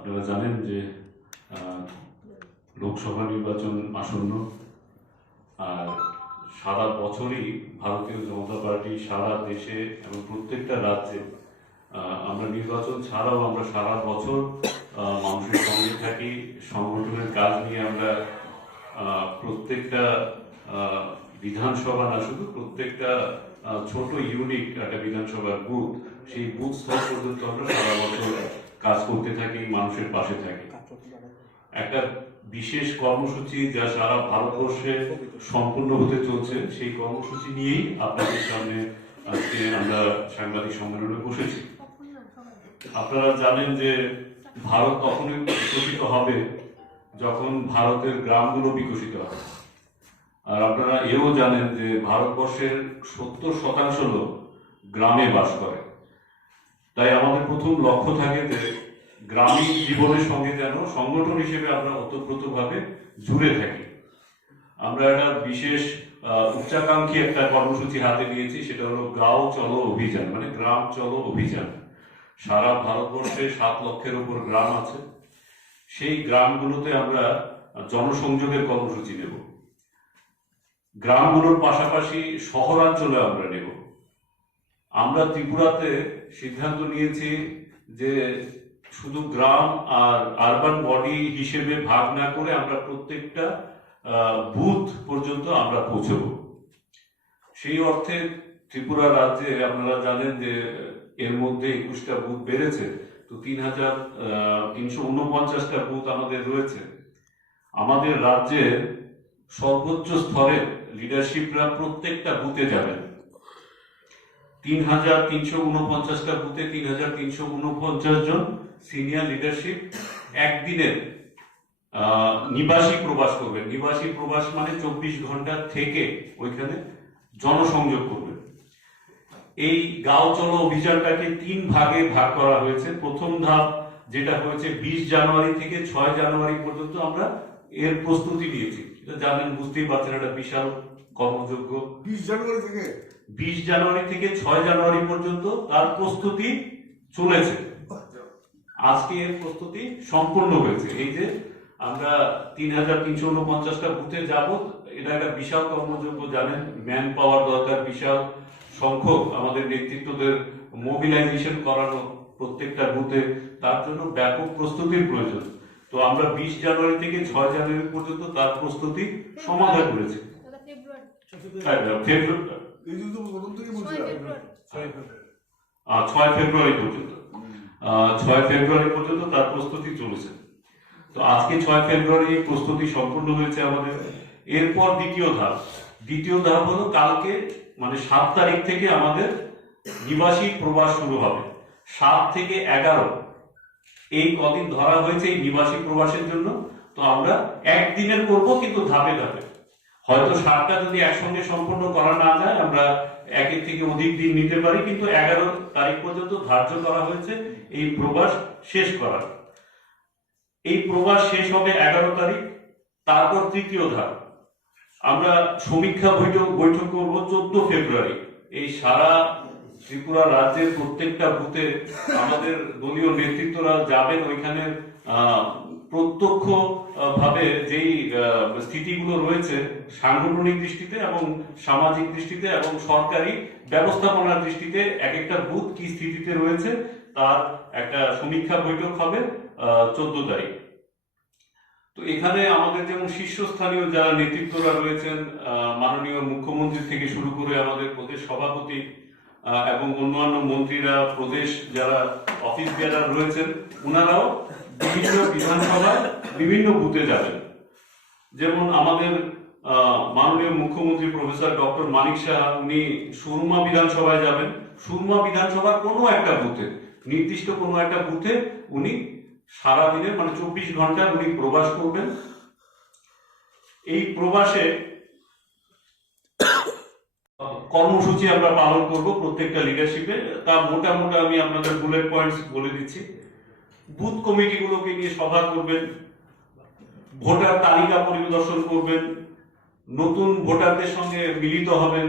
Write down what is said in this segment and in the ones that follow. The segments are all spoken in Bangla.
আপনারা জানেন যে লোকসভা নির্বাচন আসন্ন, আর সারা বছরই ভারতীয় জনতা পার্টি সারা দেশে এবং প্রত্যেকটা রাজ্যে আমরা নির্বাচন ছাড়াও আমরা সারা বছর মানুষের সঙ্গে থাকি। সংগঠনের কাজ নিয়ে আমরা প্রত্যেকটা বিধানসভা না শুধু প্রত্যেকটা ছোট ইউনিট একটা বিধানসভার বুথ, সেই বুথ স্তর পর্যন্ত আমরা সারা বছর কাজ করতে থাকি, মানুষের পাশে থাকি। একটা বিশেষ কর্মসূচি যা সারা ভারতবর্ষে সম্পূর্ণ হতে চলছে, সেই কর্মসূচি নিয়েই আপনাদের সামনে আজকে আমরা সাংবাদিক সম্মেলনে বসেছি। আপনারা জানেন যে ভারত তখনই বিকশিত হবে যখন ভারতের গ্রামগুলো বিকশিত হবে। আর আপনারা এও জানেন যে ভারতবর্ষের 70% লোক গ্রামে বাস করে। তাই আমাদের প্রথম লক্ষ্য থাকে যে গ্রামীণ জীবনের সঙ্গে যেন সংগঠন হিসেবে আমরা ওতপ্রোতভাবে জুড়ে থাকি। আমরা একটা বিশেষ উচ্চাকাঙ্ক্ষী একটা কর্মসূচি হাতে নিয়েছি, সেটা হলো গাঁও চলো অভিযান, মানে গ্রাম চলো অভিযান। সারা ভারতবর্ষে 7 লক্ষের উপর গ্রাম আছে। সেই গ্রামগুলোতে আমরা জনসংযোগের কর্মসূচি নেব। গ্রামগুলোর পাশাপাশি শহরাঞ্চলে আমরা নেব। আমরা ত্রিপুরাতে সিদ্ধান্ত নিয়েছি যে শুধু গ্রাম আর আরবান বডি হিসেবে ভাগ না করে আমরা প্রত্যেকটা বুথ পর্যন্ত আমরা পৌঁছব। সেই অর্থে ত্রিপুরা রাজ্যে আপনারা জানেন যে এর মধ্যে 21টা বুথ বেড়েছে, তো 3349টা বুথ আমাদের রয়েছে। আমাদের রাজ্যের সর্বোচ্চ স্তরের লিডারশিপরা প্রত্যেকটা বুথে যাবেন। 3349টা বুথে 3349 জন সিনিয়র লিডারশিপ একদিনের নিবাসী প্রবাস করবেন। নিবাসী প্রবাস মানে 24 ঘন্টা থেকে ওইখানে জনসংযোগ করবেন। এই গাঁও চলো অভিযানটাকে 3 ভাগে ভাগ করা হয়েছে। প্রথম ধাপ যেটা হয়েছে 20 জানুয়ারি থেকে 6 জানুয়ারি পর্যন্ত আমরা এর প্রস্তুতি নিয়েছি। এটা জানেন, বুঝতেই পারছেন, একটা বিশাল কর্মযজ্ঞ। 20 জানুয়ারি থেকে 6 জানুয়ারি পর্যন্ত তার প্রস্তুতি চলেছে। আজকে এর প্রস্তুতি সম্পূর্ণ হয়েছে। এই যে আমরা 3349টা বুথে যাব, এটা একটা বিশাল কর্মযজ্ঞ। জানেন, ম্যান পাওয়ার দরকার, বিশাল সংখ্যক আমাদের নেতৃত্বদের মোবিলাইজেশন করানো প্রত্যেকটা বুথে, তার জন্য ব্যাপক প্রস্তুতির প্রয়োজন। তো আমরা 20 জানুয়ারি থেকে 6 জানুয়ারি পর্যন্ত তার প্রস্তুতি সমাধান করেছি। ফেব্রুয়ারি 6 ফেব্রুয়ারি পর্যন্ত 6 ফেব্রুয়ারি পর্যন্ত তার প্রস্তুতি চলেছে। তো আজকে 6 ফেব্রুয়ারি প্রস্তুতি সম্পূর্ণ হয়েছে আমাদের। এরপর দ্বিতীয় ধাপ হলো কালকে, মানে 7 তারিখ থেকে আমাদের নিবাসী প্রবাস শুরু হবে। 7 থেকে 11 এই কদিন ধরা হয়েছে এই নিবাসী প্রবাসের জন্য। তো আমরা একদিনের করব, কিন্তু ধাপে ধাপে। হয়তো 7টা যদি একসঙ্গে সম্পূর্ণ করা না যায়, আমরা একের থেকে অধিক দিন নিতে পারি, কিন্তু 11 তারিখ পর্যন্ত ধার্য করা হয়েছে এই প্রবাস শেষ করার। এই প্রবাস শেষ হবে 11 তারিখ। তারপর তৃতীয় ধাপ, আমরা সমীক্ষা বৈঠক করব 14 ফেব্রুয়ারি। এই সারা ত্রিপুরা রাজ্যের প্রত্যেকটা বুথে আমাদের দলীয় নেতৃত্বরা যাবেন। ওইখানে প্রত্যক্ষ ভাবে যেই স্থিতিগুলো রয়েছে সাংগঠনিক দৃষ্টিতে এবং সামাজিক দৃষ্টিতে এবং সরকারি ব্যবস্থাপনার দৃষ্টিতে এক একটা বুথ কি স্থিতিতে রয়েছে তার একটা সমীক্ষা বৈঠক হবে 14 তারিখ। তো এখানে আমাদের যেমন শীর্ষস্থানীয় যারা নেতৃত্বরা রয়েছেন, মাননীয় মুখ্যমন্ত্রী থেকে শুরু করে আমাদের প্রদেশ সভাপতি এবং অন্যান্য মন্ত্রীরা, প্রদেশ যারা অফিস বেয়ারার রয়েছেন, ওনারাও বিভিন্ন বিধানসভায় বিভিন্ন বুথে যাবেন। যেমন আমাদের মাননীয় মুখ্যমন্ত্রী প্রফেসর ডক্টর মানিক সাহা, উনি সুরমা বিধানসভায় যাবেন। সুরমা বিধানসভার কোনো একটা বুথে, নির্দিষ্ট কোনো একটা বুথে উনি সারাদিনের, মানে 24 ঘন্টা উনি প্রবাস করবেন। এই প্রবাসে কর্মসূচি আমরা পালন করব প্রত্যেকটা লিডারশিপে। তা মোটামুটি আমি আপনাদের বুলেট পয়েন্টস বলে দিচ্ছি। বুথ কমিটিগুলোকে নিয়ে সভা করবেন, ভোটার তালিকা পরিদর্শন করবেন, নতুন ভোটারদের সঙ্গে মিলিত হবেন।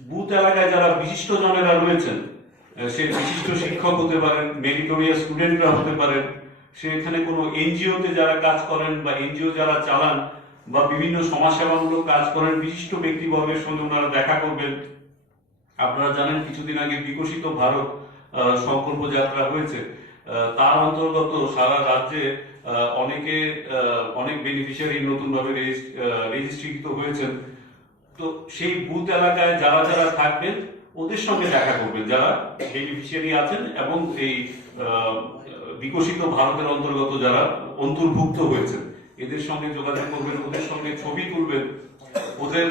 বুথ এলাকায় যারা বিশিষ্ট জনেরা রয়েছেন, সে বিশিষ্ট শিক্ষক হতে পারেন, মেরিটোরিয়াস স্টুডেন্টরা হতে পারেন, সেখানে কোনো এনজিওতে যারা কাজ করেন বা এনজিও যারা চালান বা বিভিন্ন সমাজসেবামূলক কাজ করেন বিশিষ্ট ব্যক্তিবর্গের সঙ্গে ওনারা দেখা করবেন। আপনারা জানেন কিছুদিন আগে বিকশিত ভারত সংকল্প যাত্রা হয়েছে, তার অন্তর্গত সারা রাজ্যে অনেক বেনিফিশিয়ারি নতুনভাবে রেজিস্ট্রিকৃত হয়েছেন। তো সেই বুথ এলাকায় যারা যারা থাকবেন ওদের সঙ্গে দেখা করবেন যারা বেনিফিশিয়ারি আছেন এবং এই বিকশিত ভারতের অন্তর্গত যারা অন্তর্ভুক্ত হয়েছেন এদের সঙ্গে যোগাযোগ করবেন, ওদের সঙ্গে ছবি তুলবেন। ওদের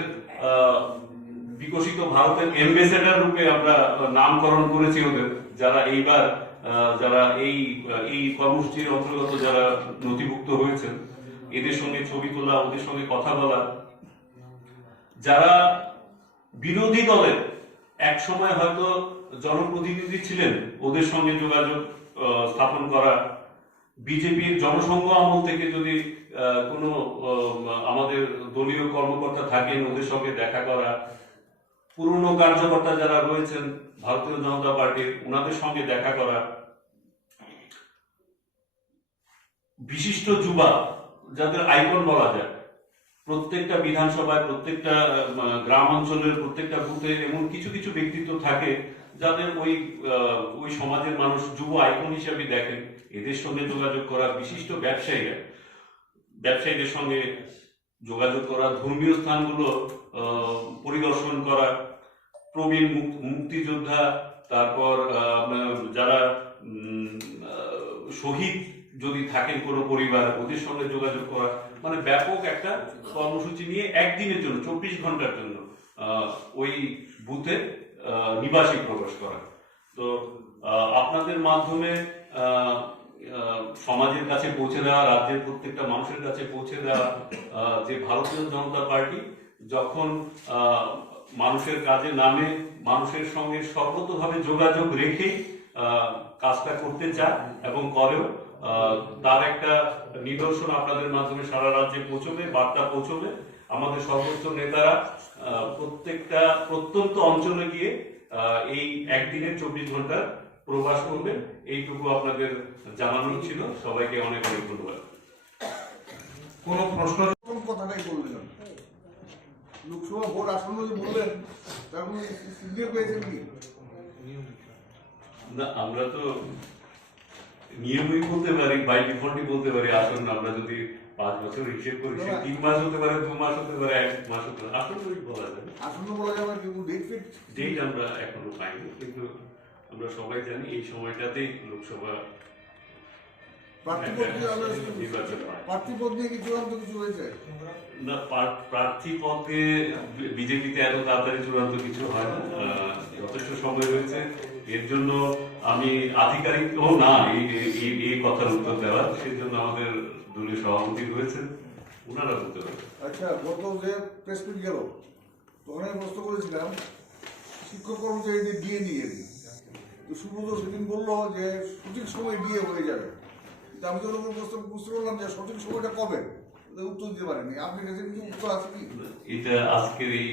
বিকশিত ভারতের এম্বাসেডর রূপে আমরা নামকরণ করেছি ওদের, যারা এইবার যারা এই কর্মসূচির অন্তর্গত যারা নথিভুক্ত হয়েছেন এদের সঙ্গে ছবি তোলা, ওদের সঙ্গে কথা বলা। যারা বিরোধী দলের এক সময় হয়তো জনপ্রতিনিধি ছিলেন ওদের সঙ্গে যোগাযোগ স্থাপন করা। বিজেপির জনসংঘ আমল থেকে যদি কোনো আমাদের দলীয় কর্মকর্তা থাকেন ওদের সঙ্গে দেখা করা। পুরনো কার্যকর্তা যারা রয়েছেন ভারতীয় জনতা পার্টির ওনাদের সঙ্গে দেখা করা। বিশিষ্ট যুবা যাদের আইকন বলা যায়, প্রত্যেকটা বিধানসভায় প্রত্যেকটা গ্রাম অঞ্চলের প্রত্যেকটা বুথে এমন কিছু কিছু ব্যক্তিত্ব থাকে যাদের ওই সমাজের মানুষ যুব আইকন হিসেবে দেখেন, এদের সঙ্গে যোগাযোগ করা। বিশিষ্ট ব্যবসায়ীদের সঙ্গে যোগাযোগ করা, ধর্মীয় স্থানগুলো পরিদর্শন করা, প্রবীণ মুক্তিযোদ্ধা, তারপর যারা শহীদ যদি থাকেন কোনো পরিবার ওদের সঙ্গে যোগাযোগ করা। মানে ব্যাপক একটা কর্মসূচি নিয়ে একদিনের জন্য 24 ঘন্টার জন্য ওই বুথে নিবাসী প্রবেশ করা। তো আপনাদের মাধ্যমে সমাজের কাছে পৌঁছে দেওয়া, রাজ্যের প্রত্যেকটা মানুষের কাছে পৌঁছে দেওয়া যে ভারতীয় জনতা পার্টি যখন মানুষের কাজে নামে, মানুষের সঙ্গে সর্বতভাবে যোগাযোগ রেখে কাজটা করতে চায় এবং করেও, তার একটা নিদর্শন আপনাদের মাধ্যমে সারা রাজ্যে পৌঁছবে, বার্তা পৌঁছবে। আমাদের সর্বোচ্চ নেতারা প্রত্যেকটা প্রত্যন্ত অঞ্চলে গিয়ে এই একদিনের 24 ঘন্টা প্রবাস করবেন, এইটুকু আপনাদের জানানোর ছিল। সবাইকে অনেক অনেক ধন্যবাদ। কোন প্রশ্ন? কথাটাই বললেন, লোকসভা ভোট আসন্ন যে বললেন তার কোনো সিগন্যাল পেয়েছেন কি? না, আমরা তো নিয়মই বলতে পারি, বাই ডিফল্টই বলতে পারি আসন্ন। আমরা যদি 5 বছর হিসেব করি, 3 মাস হতে পারে, 2 মাস হতে পারে, 1 মাস হতে পারে, আসন্ন বলা যাবে। আসন্ন বলা যাবে, কিন্তু ডেট আমরা এখনো পাইনি, কিন্তু আমরা সবাই জানি এই সময়টাতেই লোকসভা প্রার্থী পদ নিয়ে কি চূড়ান্ত কিছু হয়েছে? না, প্রার্থী পদে বিজেপিতে এত তাড়াতাড়ি চূড়ান্ত কিছু হয় না, যথেষ্ট সময় রয়েছে। এর জন্য আমি আধিকারিক না এই কথার উত্তর দেওয়ার, সেই জন্য আমাদের দলীয় সভাপতি রয়েছেন, ওনারা বলতে পারেন। আচ্ছা, গত যে প্রেস মিট গেল তখন আমি প্রশ্ন করেছিলাম শিক্ষক কর্মচারীদের ডিএ নিয়ে, তো সুব্রত সেদিন বললো যে সঠিক সময় ডিএ হয়ে যাবে। আমি তো বুঝতে পারলাম যে সঠিক সময়টা কবে, উত্তর দিতে পারেনি। আপনার কাছে কিছু উত্তর আছে কি? এটা আজকের এই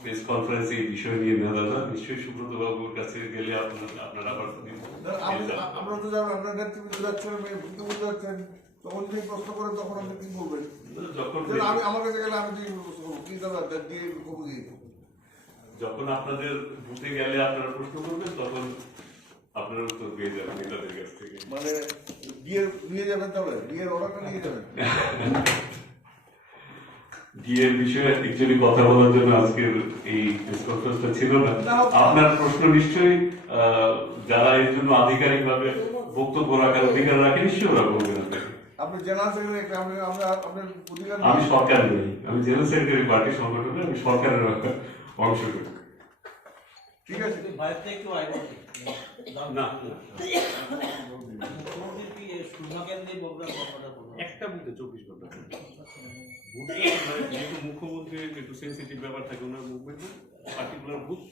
প্রেস কনফারেন্সে এই বিষয় নিয়ে নেওয়া যাবে, নিশ্চয়ই সুব্রত বাবুর কাছে গেলে আপনারা আবার আমরা তো জানেন আপনার নেতৃত্বে যাচ্ছেন, ভুলতে বলতে যাচ্ছেন, তখন যদি প্রশ্ন করেন তখন আপনি কি বলবেন? আমি আমার কাছে গেলে আমি কি দিয়ে খবর দিয়ে, যখন আপনাদের বুথে গেলে আপনারা প্রশ্ন করবেন তখন আপনারা উত্তর পেয়ে যাবেন তাদের কাছ থেকে। মানে বিয়ের নিয়ে যাবেন, তাহলে বিয়ের অর্ডারটা নিয়ে যাবেন। বিয়ের বিষয়ে অ্যাকচুয়ালি কথা বলার জন্য আজকের এই প্রেস কনফারেন্সটা ছিল না। আপনার প্রশ্ন নিশ্চয়ই যারা এর জন্য আধিকারিকভাবে বক্তব্য রাখার অধিকার রাখে নিশ্চয়ই ওরা বলবেন। আপনি জেনারেল সেক্রেটারি, আপনার অধিকার? আমি সরকার নই, আমি জেনারেল সেক্রেটারি পার্টি সংগঠনে, আমি সরকারের অংশ করি। ঠিক আছে, না একটা বুথে 24 ঘন্টা যেহেতু মুখ্যমন্ত্রীর একটু সেন্সিটিভ ব্যাপার থাকে, ওনার মুভমেন্ট পার্টিকুলার বুথ